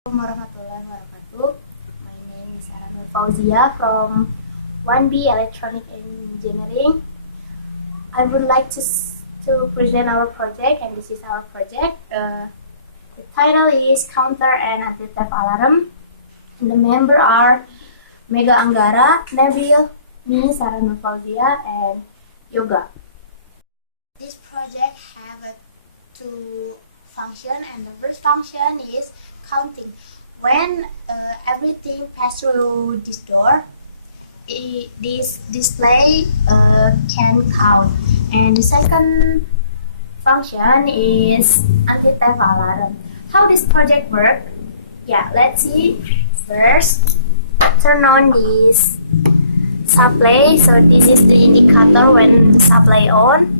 Assalamualaikum warahmatullahi wabarakatuh. My name is Saarah Nur Fauziah from 1B Electronic Engineering. I would like to present our project, and this is our project. The title is Counter and Anti-Theft Alarm. And the members are Mega Anggara, Nebil, me, Saarah Nur Fauziah, and Yoga. This project have two function, and the first function is counting. When everything pass through this door, this display can count. And the second function is anti-theft alarm. How this project work? Yeah, let's see. First, turn on this supply. So this is the indicator when the supply on.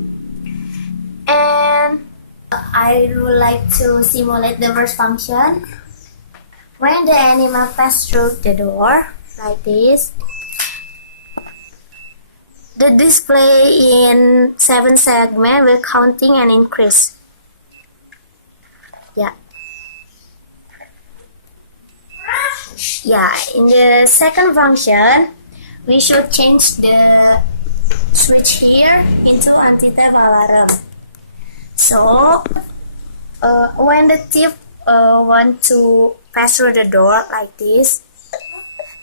And I would like to simulate the first function. When the animal pass through the door, like this, the display in 7 segments will counting and increase. Yeah. In the second function, we should change the switch here into anti-theft alarm. So, when the thief want to pass through the door like this,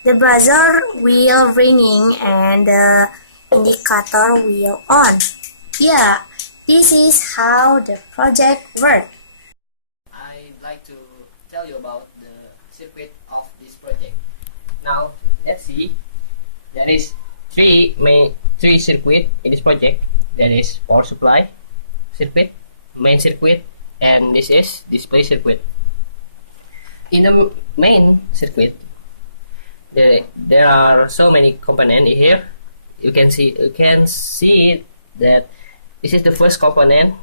the buzzer will ringing and the indicator will on. Yeah, this is how the project works. I'd like to tell you about the circuit of this project. Now, let's see. There is three circuit in this project. There is power supply circuit, main circuit, and this is display circuit. In the main circuit, there are so many components here. You can see that this is the first component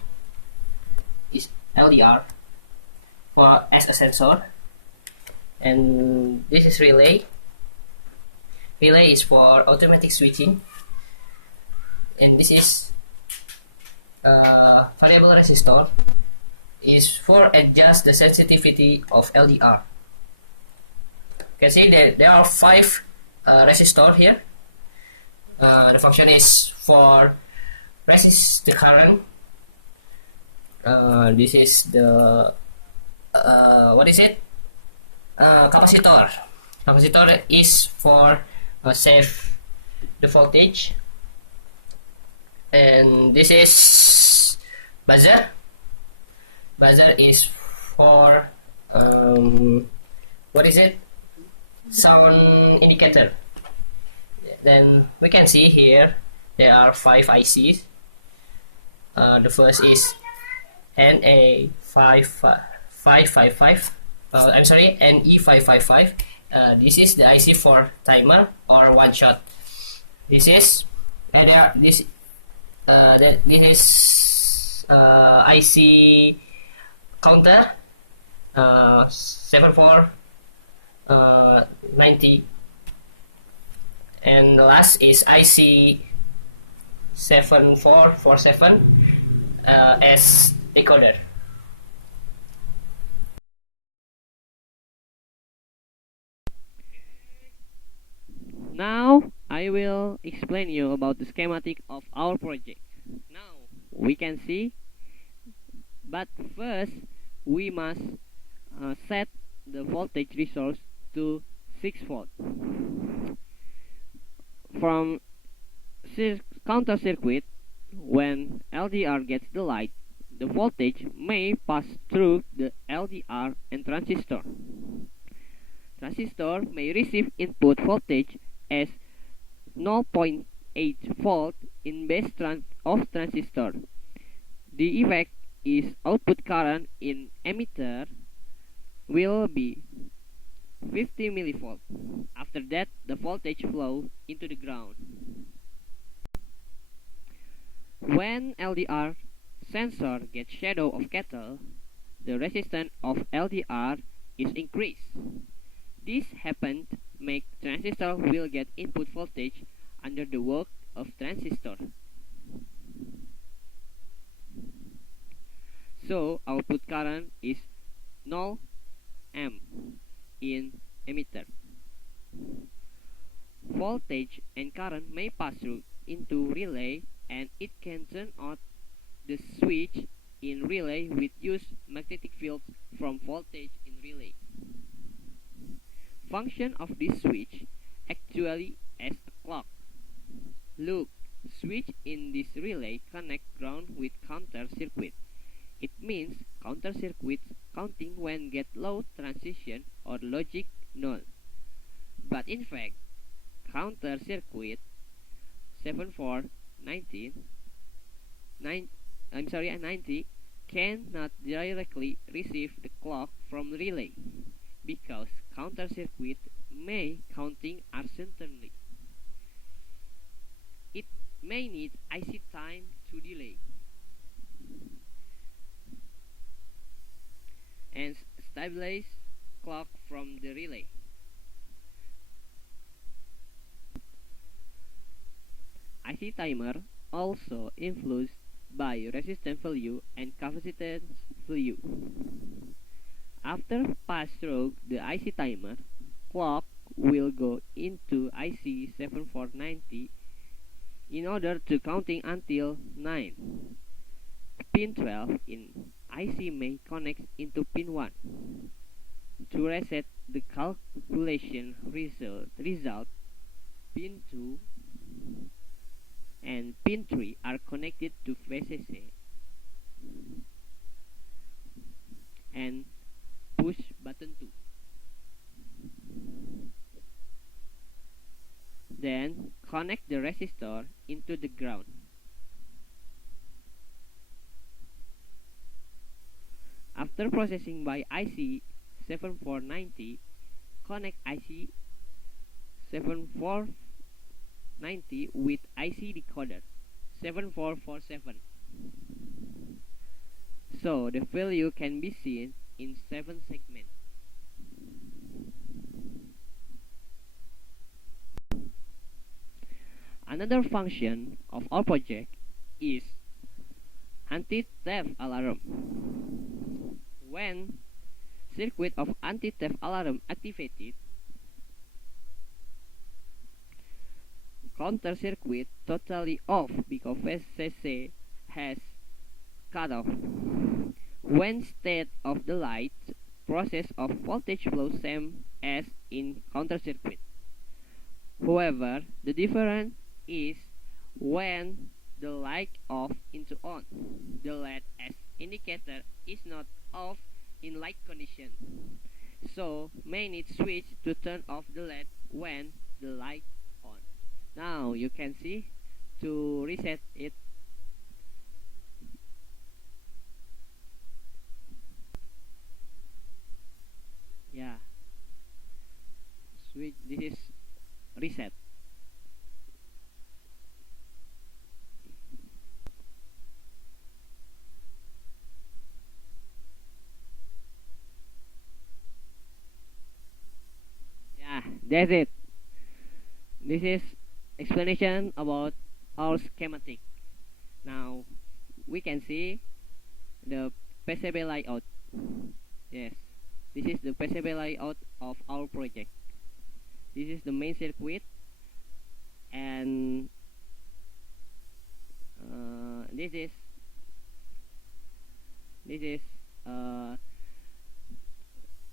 is LDR as a sensor, and this is relay. Relay is for automatic switching, and this is variable resistor is for adjust the sensitivity of LDR. You can see that there are 5 resistor here. The function is for resist the current. This is the what is it? Capacitor. Capacitor is for save the voltage, and this is buzzer. Buzzer is for what is it? Sound indicator. Then we can see here there are 5 ICs. The first is NE555. This is the IC for timer or one shot. This is IC counter 7490, and the last is IC 7447 as decoder. Now I will explain you about the schematic of our project. Now we can see, but first we must set the voltage resource to 6 volt. From counter circuit, when LDR gets the light, the voltage may pass through the LDR and transistor. Transistor may receive input voltage as 0.8 volt in base of transistor. The effect is output current in emitter will be 50 millivolt. After that, the voltage flow into the ground. When LDR sensor gets shadow of cattle, the resistance of LDR is increased. This happened make transistor will get input voltage under the work of transistor. So output current is 0 amp. in emitter. Voltage and current may pass through into relay, and it can turn on the switch in relay with use magnetic fields from voltage in relay. Function of this switch actually as a clock. Look, switch in this relay connect ground with counter circuit. It means counter circuits counting when get low transition or logic null. But in fact, counter circuit 90 cannot directly receive the clock from relay because counter circuit may counting asynchronously. It may need IC time to delay and stabilize clock from the relay. IC timer also influenced by resistance value and capacitance value. After pass through the IC timer, clock will go into IC 7490 in order to counting until 9. Pin 12 in IC may connect into pin 1. To reset the calculation result pin 2 and pin 3 are connected to VCC and push button 2. Then connect the resistor into the ground. After processing by IC 7490, connect IC 7490 with IC decoder 7447. So the value can be seen in 7 segments. Another function of our project is anti-theft alarm. When circuit of anti-theft alarm activated, counter circuit totally off because VCC has cut off. When state of the light, process of voltage flow same as in counter circuit. However, the difference is when the light off into on. The LED as indicator is not off in light condition, so may need switch to turn off the LED when the light on. Now you can see to reset it. Yeah, switch. This is reset. Yeah, that's it. This is explanation about our schematic. Now we can see the PCB layout. Yes, this is the PCB layout of our project. This is the main circuit, and this is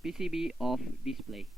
PCB of display.